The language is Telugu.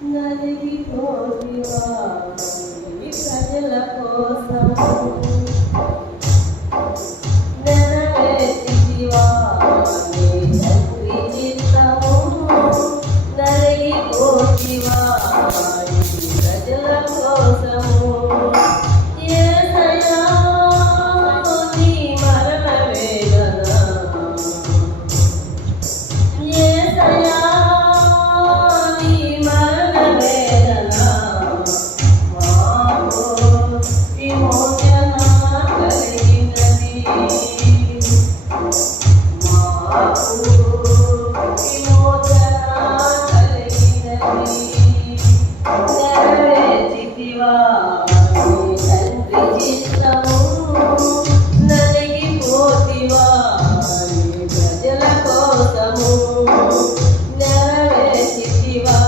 నలిగిపోతివా నీ ప్రజల కోసము నెరవేర్చితివా నీ తండ్రి చిత్తము నలిగిపోతివా నీ ప్రజల కోసము యేసయ్యా నీ మరణ వేదన యేసయ్యా నీ మరణ వేదన మాకు విమోచన కలిగినది మాకు విమోచన కలిగినది నెరవేర్చితివా నీ తండ్రి చిత్తము నలిగిపోతివా నీ ప్రజల కోసము నెరవేర్చితివా